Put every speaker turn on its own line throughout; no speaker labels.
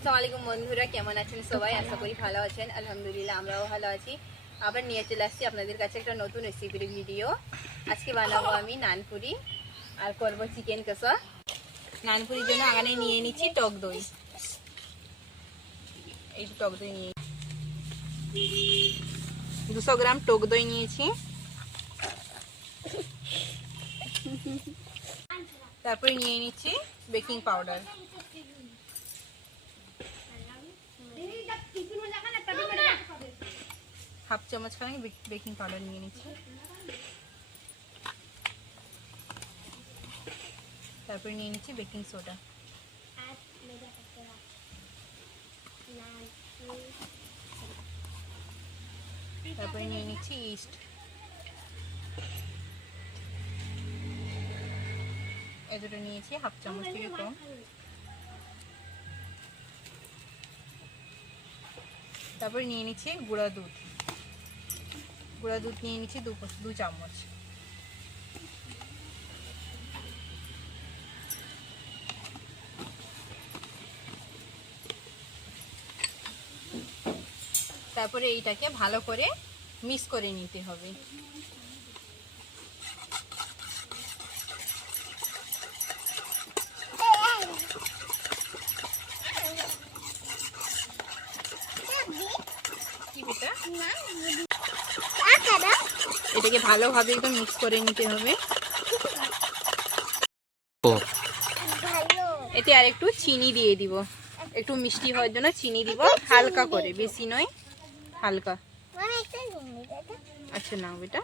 আসসালামু আলাইকুম বন্ধুরা কেমন আছেন সবাই? আশা করি ভালো আছেন। আলহামদুলিল্লাহ আমরাও ভালো আছি। আবার নিয়ে চলে আসছি আপনাদের কাছে একটা নতুন রেসিপির ভিডিও আজকে বানাবো আমি নানপুরি আর করব চিকেন কষা। নানপুরির জন্য আগানে নিয়ে নিচ্ছি টক দই। এই টক দই নিয়ে। দুশো গ্রাম টক দই নিয়েছি। তারপরে নিয়ে নিচ্ছি বেকিং পাউডার হাফ চামচ খানি বেকিং পাউডার নিয়ে নিচ্ছি। তারপরে নিয়ে নিচ্ছি বেকিং সোডা। তারপরে নিয়ে নিচ্ছি ইস্ট। এতটা নিয়েছি, হাফ চামচ থেকে কম। তারপরে নিয়ে নিচ্ছি গুঁড়া দুধ। গুঁড়া দুধ নিয়ে নিচ্ছি, দু দু চামচ। তারপরে এইটাকে ভালো করে মিক্স করে নিতে হবে কি বেটা এটাকে ভালোভাবে একদম মিক্স করে নিতে হবে। এতে আর একটু চিনি দিয়ে দিব। একটু মিষ্টি হওয়ার জন্য চিনি দিব হালকা করে বেশি নয় হালকা। আচ্ছা নাও বেটা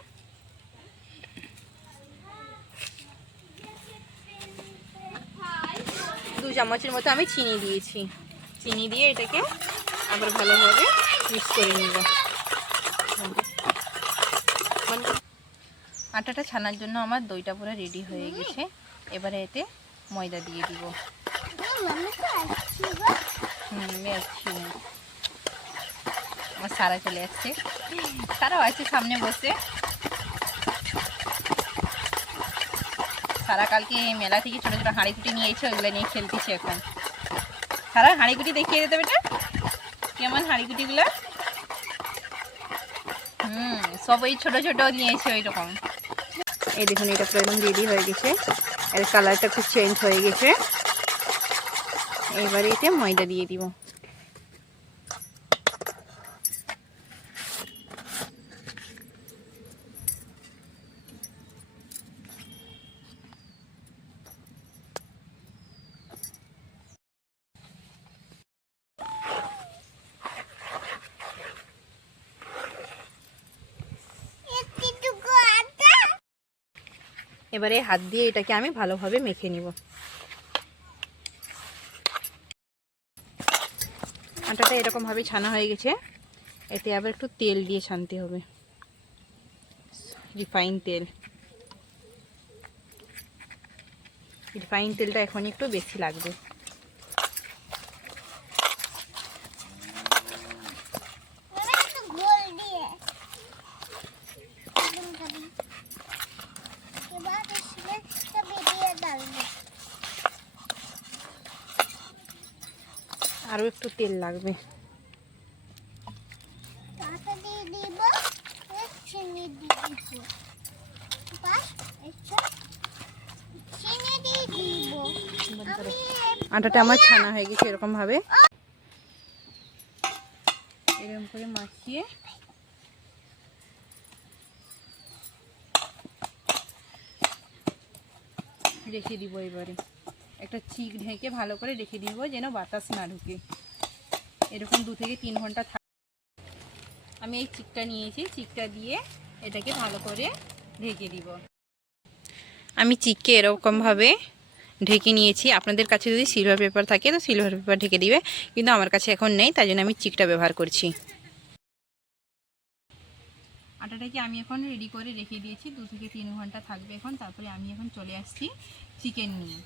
দু চামচের মতো আমি চিনি দিয়েছি। চিনি দিয়ে এটাকে আবার ভালোভাবে মিক্স করে নিব। আটাটা ছানার জন্য আমার দইটা পুরো রেডি হয়ে গেছে। এবারে এতে ময়দা দিয়ে দিব। আমার সারা চলে আসছে। সারাও আছে সামনে বসে। সারা কালকে মেলা থেকে ছোটো ছোটো হাঁড়ি কুটি নিয়ে এসে ওগুলো নিয়ে খেলতেছে এখন। সারা হাঁড়ি কুটি দেখিয়ে দিতে বেটা কেমন হাঁড়ি কুটিগুলো হুম সব ওই ছোটো ছোটো নিয়েছে ওই রকম এই দেখুন এটা পুরো একদম রেডি হয়ে গেছে। এর কালারটা একটু চেঞ্জ হয়ে গেছে। এবারে এতে ময়দা দিয়ে দিব। এবারে হাত দিয়ে এটাকে আমি ভালোভাবে মেখে নিব। আটাটা এরকমভাবে ছানা হয়ে গেছে। এতে আবার একটু তেল দিয়ে ছানতে হবে। রিফাইন তেল। রিফাইন তেলটা এখন একটু বেশি লাগবে আরও একটু তেল লাগবে। আটাটা আমার ছানা হয়ে গেছে এরকম ভাবে এরকম করে মাখিয়ে রেখে দিব এবারে। একটা চিক ঢেকে ভালো করে রেখে দিব যেন বাতাস না ঢুকে। এরকম দু থেকে তিন ঘণ্টা থাক আমি এই চিকটা নিয়েছি চিকটা দিয়ে এটাকে ভালো করে ঢেকে দিব। আমি চিককে এরকমভাবে ঢেকে নিয়েছি। আপনাদের কাছে যদি সিলভার পেপার থাকে তো সিলভার পেপার ঢেকে দিবে। কিন্তু আমার কাছে এখন নেই তাই জন্য আমি চিকটা ব্যবহার করছি। আটাটাকে আমি এখন রেডি করে রেখে দিয়েছি। দু থেকে তিন ঘণ্টা থাকবে এখন। তারপরে আমি এখন চলে আসছি চিকেন নিয়ে।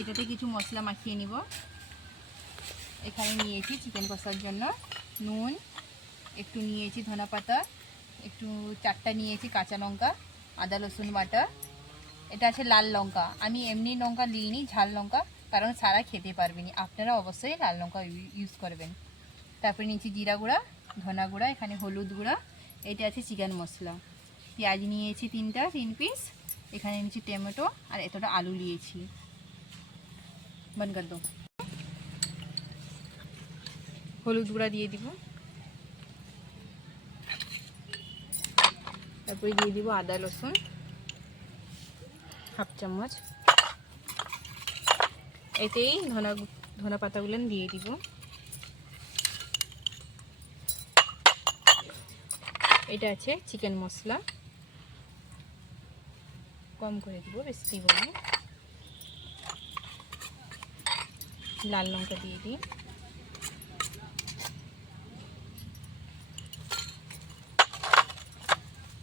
এটাতে কিছু মশলা মাখিয়ে নিব। এখানে নিয়েছি চিকেন কষার জন্য। নুন, একটু নিয়েছি ধনা পাতা, একটু চারটা নিয়েছি কাঁচা লঙ্কা, আদা, রসুন বাটা। এটা আছে লাল লঙ্কা। আমি এমনি লঙ্কা নিইনি ঝাল লঙ্কা, কারণ সারা খেতে পারবেনি। আপনারা অবশ্যই লাল লঙ্কা ইউজ করবেন। তারপরে নিয়েছি জিরা গুঁড়া, ধনা গুঁড়া, এখানে হলুদ গুঁড়া। এটা আছে চিকেন মশলা। পেঁয়াজ নিয়েছি তিনটা, তিন পিস। এখানে নিয়েছি টমেটো, আর এতটা আলু নিয়েছি। বন কর দো হলুদ গুঁড়া দিয়ে দিব। তারপরে দিয়ে দিব আদা, রসুন, হাফ চামচ। এতেই ধনা ধনা পাতাগুলো দিয়ে দিব। এটা আছে চিকেন মশলা। কম করে দিব, বেশি দিব লাল লঙ্কা দিয়ে দিই।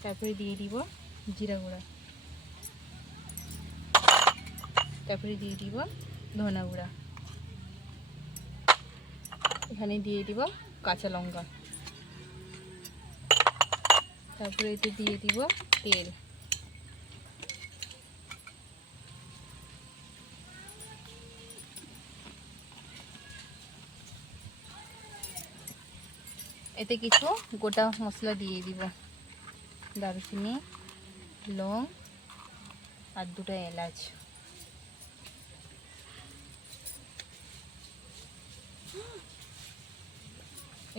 তারপরে দিয়ে দিব জিরা গুঁড়া। তারপরে দিয়ে দিব ধনা গুঁড়া। এখানে দিয়ে দিব কাঁচা লঙ্কা। তারপরে এতে দিয়ে দিব তেল। এতে কিছু গোটা মশলা দিয়ে দিব। দারুচিনি, লং আর দুটো এলাচ।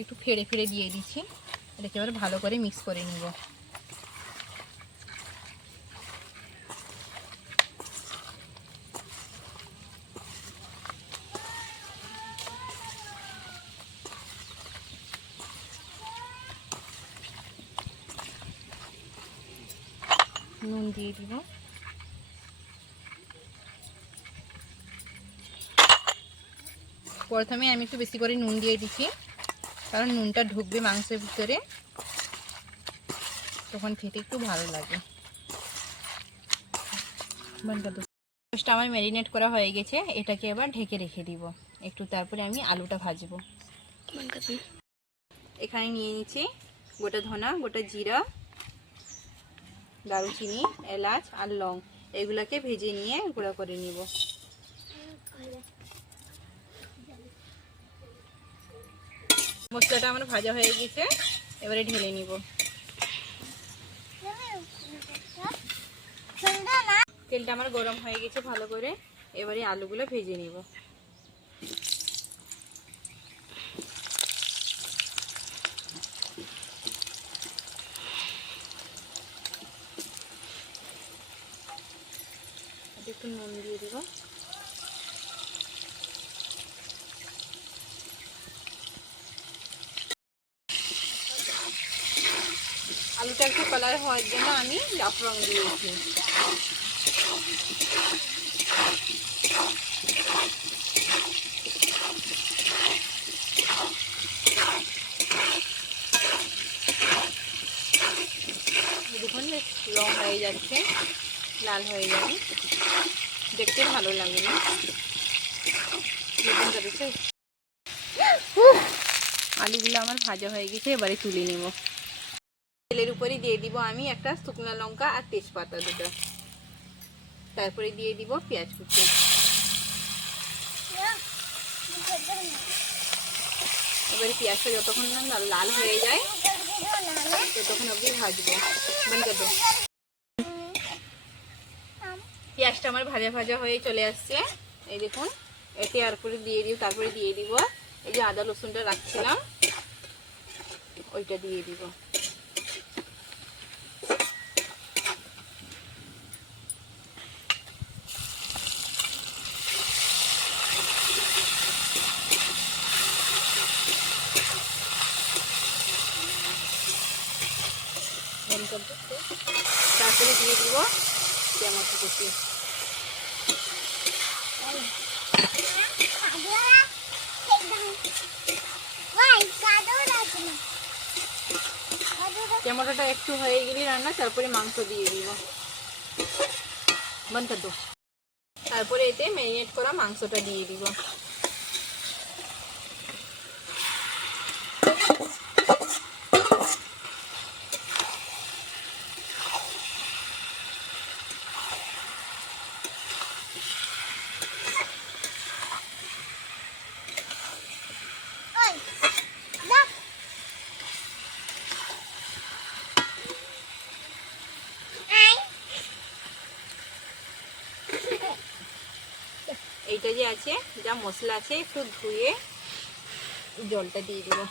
একটু ফেড়ে ফেড়ে দিয়ে দিচ্ছি। এটাকে এবার ভালো করে মিক্স করে নিব নুন দিয়ে দিব প্রথমে আমি একটু বেশি করে নুন দিয়ে দিচ্ছি কারণ নুনটা ঢুকবে মাংসের ভিতরে তখন খেতে একটু ভালো লাগে। মাছটা আমার ম্যারিনেট করা হয়ে গেছে এটাকে এবার ঢেকে রেখে দিব। একটু তারপরে আমি আলুটা ভাজবো। এখানে নিয়ে নিচ্ছি গোটা ধনা গোটা জিরা দারুচিনি, এলাচ আর লং। এগুলাকে ভেজে নিয়ে গুঁড়া করে নিব। মশলাটা আমার ভাজা হয়ে গেছে, এবারে ঢেলে নিব। তেলটা আমার গরম হয়ে গেছে ভালো করে, এবারে আলুগুলো ভেজে নিব একটু নুন দিয়ে দিব। আলুটা একটু কালার হওয়ার জন্য আমি জাফরং দিয়েছি। রং হয়ে যাচ্ছে। লাল হয়ে যাবে দেখতে ভালো লাগে না আলুগুলো আমার ভাজা হয়ে গেছে এবারে তুলে নেব। তেলের উপরে দিয়ে দিব আমি একটা শুকনো লঙ্কা আর তেজপাতা দুটো। তারপরে দিয়ে দিব পেঁয়াজ কুচি। এবারে পেঁয়াজটা যতক্ষণ লাল হয়ে যায় ততক্ষণ অবধি ভাজবো। বন্ধ। পেঁয়াজটা আমার ভাজা ভাজা হয়ে চলে আসছে। এই দেখুন এতে আর করে দিয়ে দিব তারপরে দিয়ে দিব। এই যে আদা রসুনটা রাখছিলাম, ওইটা দিয়ে দিব বন্ধ করে দাও। তারপরে দিয়ে দিব কুচি টমেটোটা একটু হয়ে গেলে রান্না, তারপরে মাংস দিয়ে দিব। বন্ধ তারপরে এতে ম্যারিনেট করা মাংসটা দিয়ে দিব। বাটিটা আছে যা মশলা আছে একটু ধুয়ে জলটা দিয়ে দেবো।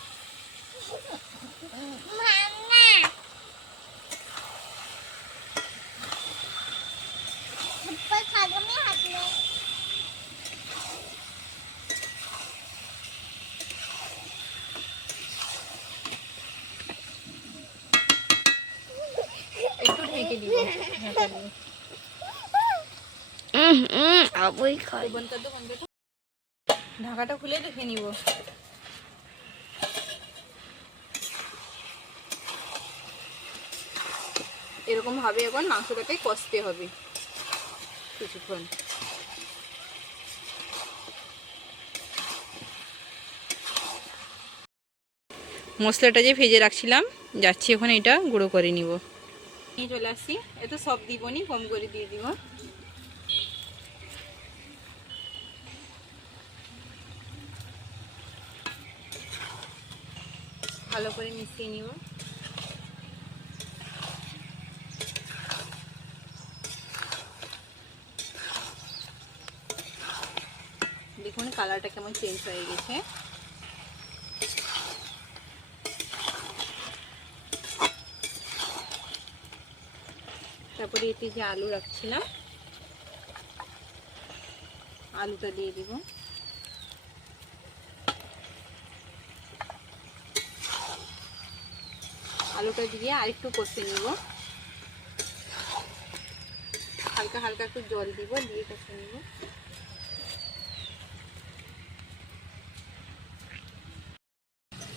একটু ঢেকে দিব ঢেকে আবই খাই। ঢাকাটা খুলে দেখে নিব। এরকম ভাবে এখন মাংসটাকে কষতে হবে কিছুক্ষণ। মশলাটা যে ভেজে রাখছিলাম, যাচ্ছি এখন এটা গুঁড়ো করে নিব। নিয়ে চলে আসছি। এত সব দিবনি, কম করে দিয়ে দিব। ভালো করে মিশিয়ে নিব। দেখুন কালারটা কেমন চেঞ্জ হয়ে গেছে। তারপরে এতে যে আলু রাখছিলাম, আলুটা দিয়ে দিব। আলুটা দিয়ে আরেকটু কষে নিব। হালকা হালকা একটু জল দিব, দিয়ে কষে নিব।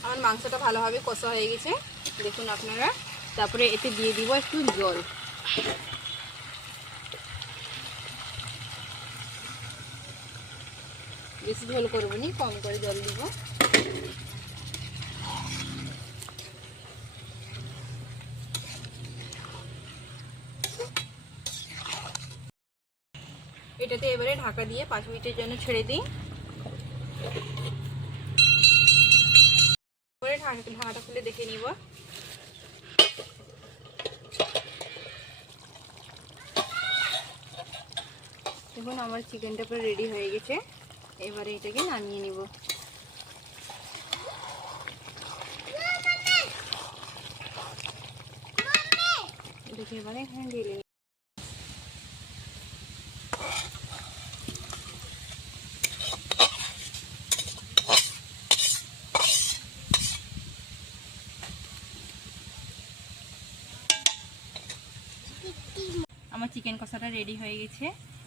আমার মাংসটা ভালোভাবে কষা হয়ে গেছে। দেখুন আপনারা। তারপরে এতে দিয়ে দিব একটু জল। বেশি ঝোল করব নি, কম করে জল দিব। এটাতে এবারে ঢাকা দিয়ে পাঁচ মিনিটের জন্য ছেড়ে দিই। ঢাকা, ঢাকাটা খুলে দেখে নিব। দেখুন, আমার চিকেনটা পুরো রেডি হয়ে গেছে। এবারে এটাকে নামিয়ে নিব। এটাকে এবারে এখানে নিব আমার চিকেন কষাটা রেডি হয়ে গেছে।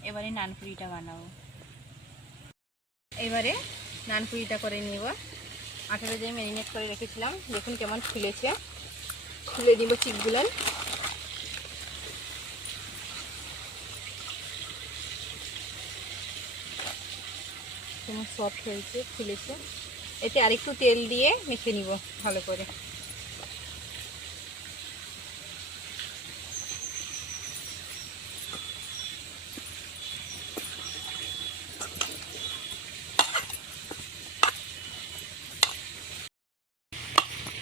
এবারে নানপুরিটা বানাবো। এবারে নানপুরিটা করে নিব। আঠারো দিয়ে ম্যারিনেট করে রেখেছিলাম, দেখুন কেমন ফুলেছে। খুলে দিব চিকগুলো কেমন সফট হয়েছে, ফুলেছে। এতে আরেকটু তেল দিয়ে মেখে নিব ভালো করে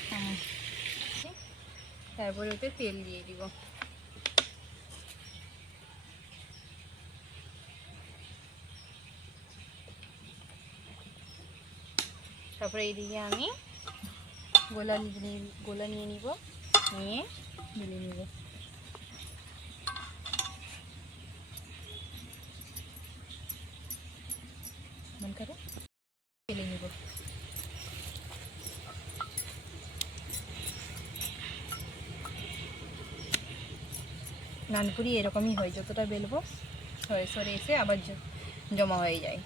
হুম। তারপরে ওতে তেল দিয়ে দিব। তারপরে এইদিকে আমি গোলা গোলা নিয়ে নিব নিয়ে ঢেলে নিব মন করে ঢেলে নিব নানপুরি এরকমই হয়। যতটা বেলবো, সরে সরে এসে আবার জমা হয়ে যায়।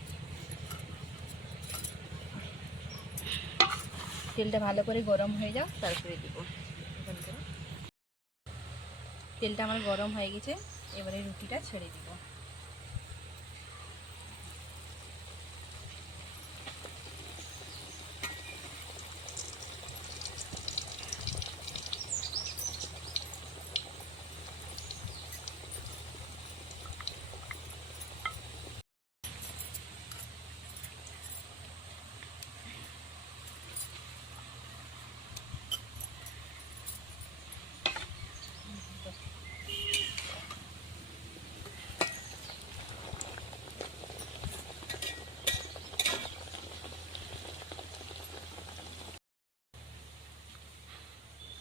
তেলটা ভালো করে গরম হয়ে যাও তারপরে দিব। তেলটা আমার গরম হয়ে গেছে, এবারে রুটিটা ছেড়ে দিব।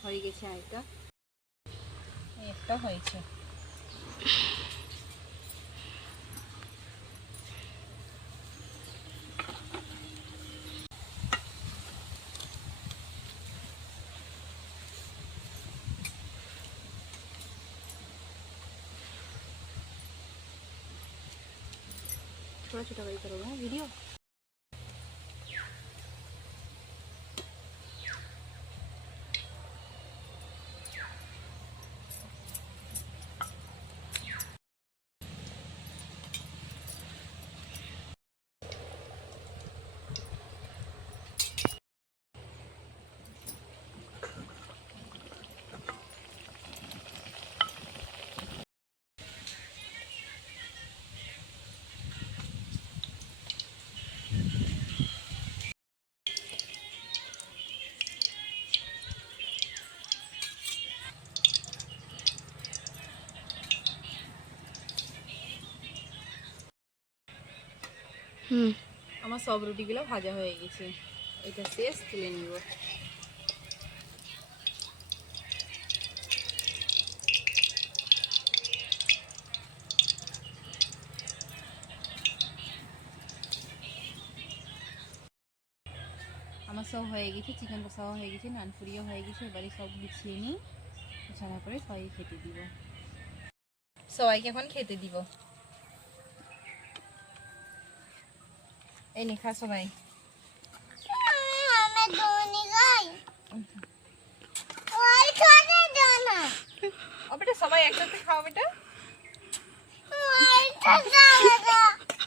হয়ে গেছে আরেকটা একটা হয়েছে ছোট ছোট করে করবো
ভিডিও
আমার সব রুটিগুলো ভাজা হয়ে গেছে। এটা শেষ, তুলে নিব। আমার সব হয়ে গেছে, চিকেন কষাও হয়ে গেছে নানপুরিও হয়ে গেছে, এবারে সব গুছিয়ে নিই। গুছানোর পরে সবাইকে খেতে দিব। সবাইকে এখন খেতে দিব। এই নিখা সবাই বেটা সবাই একসাথে খাও বেটা।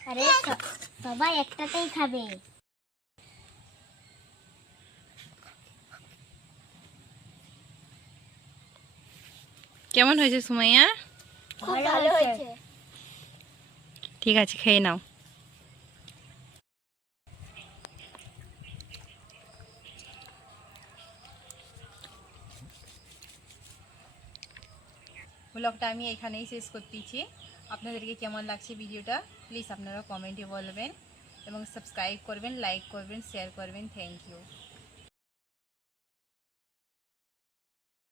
আরে সবাই একটাতেই খাবে।
কেমন হয়েছে সুমাইয়া?
ভালো হয়েছে।
ঠিক আছে খেয়ে নাও। ব্লগটা আমি এখানেই শেষ করতেছি। আপনাদেরকে কেমন লাগছে ভিডিওটা? প্লিজ আপনারা কমেন্টে বলবেন এবং সাবস্ক্রাইব করবেন লাইক করবেন শেয়ার করবেন। Thank you